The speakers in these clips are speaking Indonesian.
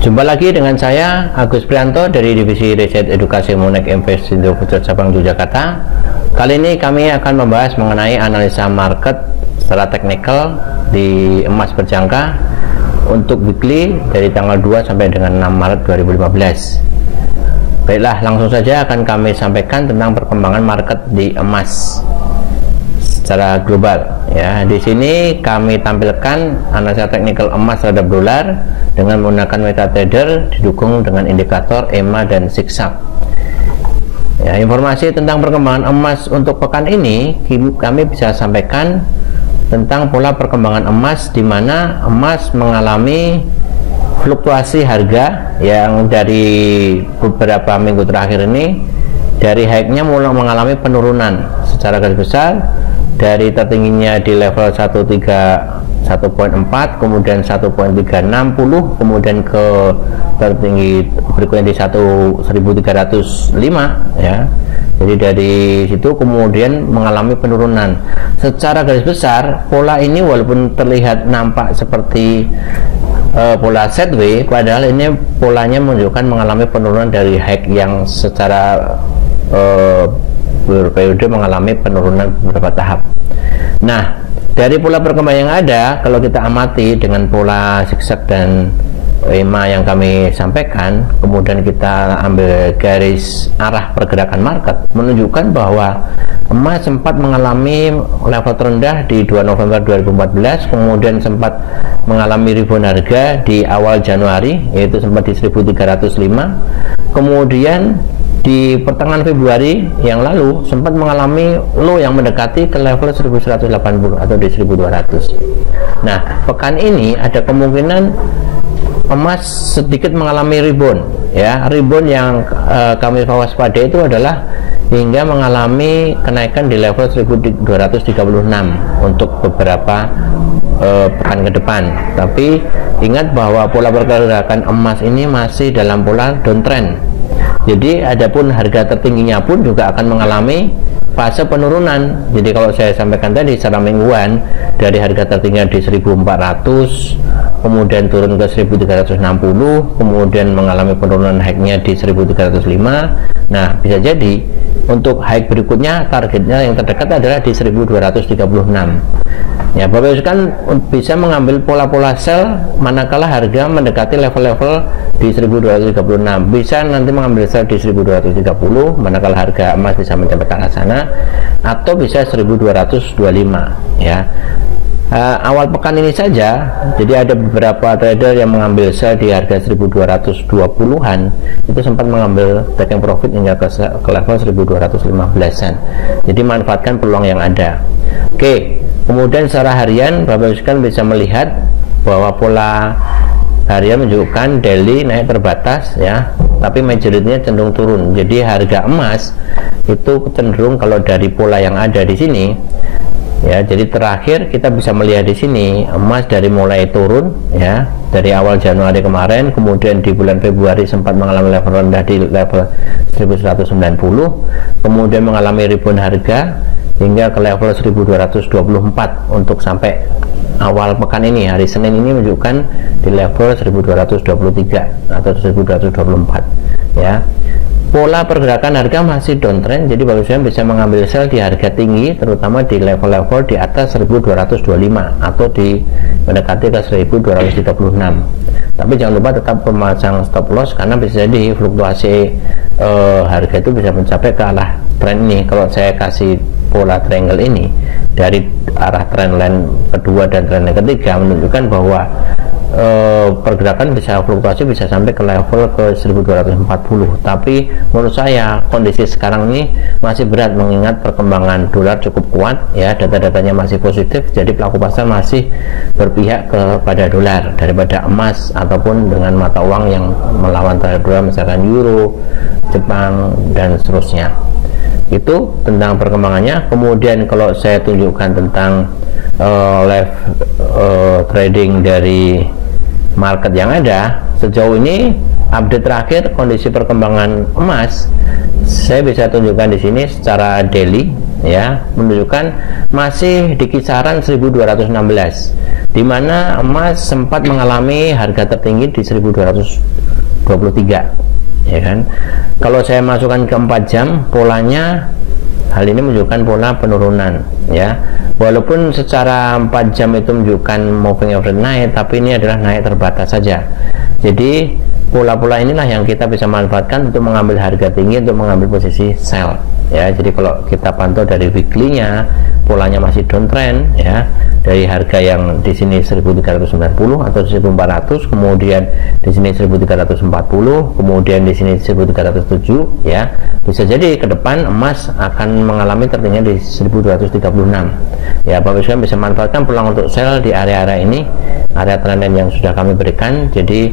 Jumpa lagi dengan saya Agus Prianto dari Divisi Riset Edukasi Monex Invest Indo Putra Cabang Yogyakarta. Kali ini kami akan membahas mengenai analisa market secara teknikal di emas berjangka untuk weekly dari tanggal 2 sampai dengan 6 Maret 2015. Baiklah, langsung saja akan kami sampaikan tentang perkembangan market di emas secara global. Ya, di sini kami tampilkan analisa teknikal emas terhadap dolar dengan menggunakan MetaTrader didukung dengan indikator EMA dan zigzag. Ya, informasi tentang perkembangan emas untuk pekan ini kami bisa sampaikan tentang pola perkembangan emas, di mana emas mengalami fluktuasi harga yang dari beberapa minggu terakhir ini dari high-nya mulai mengalami penurunan secara garis besar dari tertingginya di level 1.4, kemudian 1.360, kemudian ke tertinggi berikutnya di 1.305 ya. Jadi dari situ kemudian mengalami penurunan. Secara garis besar pola ini walaupun terlihat nampak seperti pola sideways, padahal ini polanya menunjukkan mengalami penurunan dari high yang secara berperiode mengalami penurunan beberapa tahap. Nah, dari pola perkembangan yang ada, kalau kita amati dengan pola zigzag dan EMA yang kami sampaikan, kemudian kita ambil garis arah pergerakan market, menunjukkan bahwa emas sempat mengalami level terendah di 2 November 2014, kemudian sempat mengalami rebound harga di awal Januari, yaitu sempat di 1.305, kemudian di pertengahan Februari yang lalu sempat mengalami low yang mendekati ke level 1180 atau di 1200. Nah, pekan ini ada kemungkinan emas sedikit mengalami rebound ya. Rebound yang kami waspadai itu adalah hingga mengalami kenaikan di level 1236 untuk beberapa pekan ke depan. Tapi ingat bahwa pola pergerakan emas ini masih dalam pola downtrend. Jadi adapun harga tertingginya pun juga akan mengalami fase penurunan. Jadi kalau saya sampaikan tadi secara mingguan, dari harga tertinggi di 1400, kemudian turun ke 1360, kemudian mengalami penurunan high-nya di 1305. Nah, bisa jadi untuk high berikutnya targetnya yang terdekat adalah di 1236. Ya, Bapak Ibu kan bisa mengambil pola-pola sell manakala harga mendekati level-level di 1236. Bisa nanti mengambil sell di 1230 manakala harga emas bisa mencapai ke arah sana, atau bisa 1225 ya. Awal pekan ini saja, jadi ada beberapa trader yang mengambil sell di harga 1220-an, itu sempat mengambil taking profit hingga ke level 1215-an. Jadi manfaatkan peluang yang ada. Oke, kemudian secara harian Bapak Ibu bisa melihat bahwa pola harian menunjukkan daily naik terbatas ya, tapi majority-nya cenderung turun. Jadi harga emas itu cenderung kalau dari pola yang ada di sini ya, jadi terakhir kita bisa melihat di sini emas dari mulai turun ya, dari awal Januari kemarin, kemudian di bulan Februari sempat mengalami level rendah di level 1190, kemudian mengalami rebound harga hingga ke level 1224 untuk sampai awal pekan ini, hari Senin ini menunjukkan di level 1223 atau 1224 ya. Pola pergerakan harga masih downtrend, jadi bagusnya bisa mengambil sell di harga tinggi, terutama di level-level di atas 1225 atau di mendekati ke 1236. Tapi jangan lupa tetap memasang stop loss, karena bisa jadi fluktuasi harga itu bisa mencapai ke arah trend ini. Kalau saya kasih pola triangle ini dari arah trendline kedua dan trendline ketiga, menunjukkan bahwa pergerakan bisa fluktuasi bisa sampai ke level ke 1240. Tapi menurut saya kondisi sekarang ini masih berat, mengingat perkembangan dolar cukup kuat ya, data-datanya masih positif, jadi pelaku pasar masih berpihak kepada dolar daripada emas ataupun dengan mata uang yang melawan terhadap dolar, misalkan euro, Jepang dan seterusnya. Itu tentang perkembangannya. Kemudian kalau saya tunjukkan tentang live trading dari market yang ada sejauh ini, update terakhir kondisi perkembangan emas saya bisa tunjukkan di sini secara daily ya menunjukkan masih di kisaran 1216, di mana emas sempat mengalami harga tertinggi di 1223, ya kan. Kalau saya masukkan ke 4 jam, polanya hal ini menunjukkan pola penurunan, ya. Walaupun secara 4 jam itu menunjukkan moving average naik, tapi ini adalah naik terbatas saja. Jadi pola-pola inilah yang kita bisa manfaatkan untuk mengambil harga tinggi, untuk mengambil posisi sell, ya. Jadi kalau kita pantau dari weekly-nya, polanya masih downtrend, ya, dari harga yang di sini 1390 atau 1400, kemudian di sini 1340, kemudian di sini 1307, ya. Bisa jadi ke depan emas akan mengalami tertinggi di 1236, ya. Bapak sekalian bisa manfaatkan peluang untuk sell di area-area ini, area trendline yang sudah kami berikan. Jadi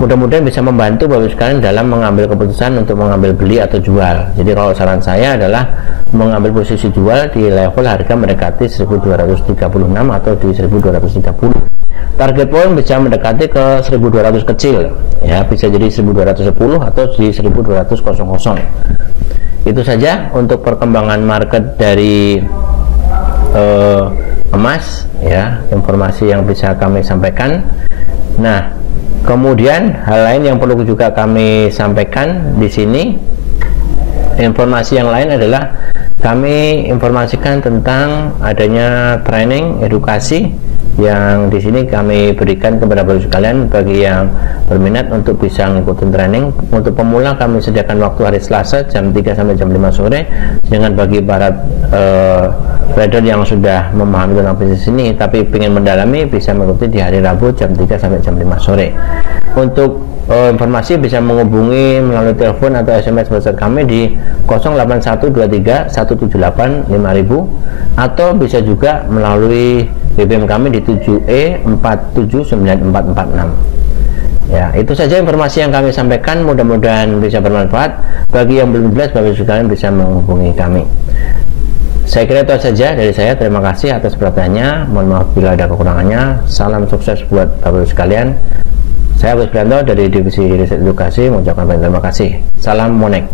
mudah-mudahan bisa membantu Bapak sekalian dalam mengambil keputusan untuk mengambil beli atau jual. Jadi kalau saran saya adalah mengambil posisi jual di level harga mendekati 1236 atau di 1230. Target point bisa mendekati ke 1200 kecil, ya, bisa jadi 1210 atau di 1200. Itu saja untuk perkembangan market dari emas, ya, informasi yang bisa kami sampaikan. Nah, kemudian hal lain yang perlu juga kami sampaikan di sini, informasi yang lain adalah kami informasikan tentang adanya training edukasi yang di sini kami berikan kepada bapak sekalian bagi yang berminat untuk bisa mengikuti training. Untuk pemula kami sediakan waktu hari Selasa jam 3 sampai jam 5 sore. Dengan bagi para trader yang sudah memahami tentang bisnis ini tapi ingin mendalami, bisa mengikuti di hari Rabu jam 3 sampai jam 5 sore. Untuk informasi bisa menghubungi melalui telepon atau SMS WhatsApp kami di 08123 178 5000 atau bisa juga melalui BBM kami di 7E479446. Ya, itu saja informasi yang kami sampaikan, mudah-mudahan bisa bermanfaat. Bagi yang belum jelas, Bapak sekalian bisa menghubungi kami. Saya kira itu saja dari saya. Terima kasih atas perhatiannya. Mohon maaf bila ada kekurangannya. Salam sukses buat Bapak sekalian. Saya Agus Prianto dari Divisi Riset Edukasi mengucapkan terima kasih. Salam Monek.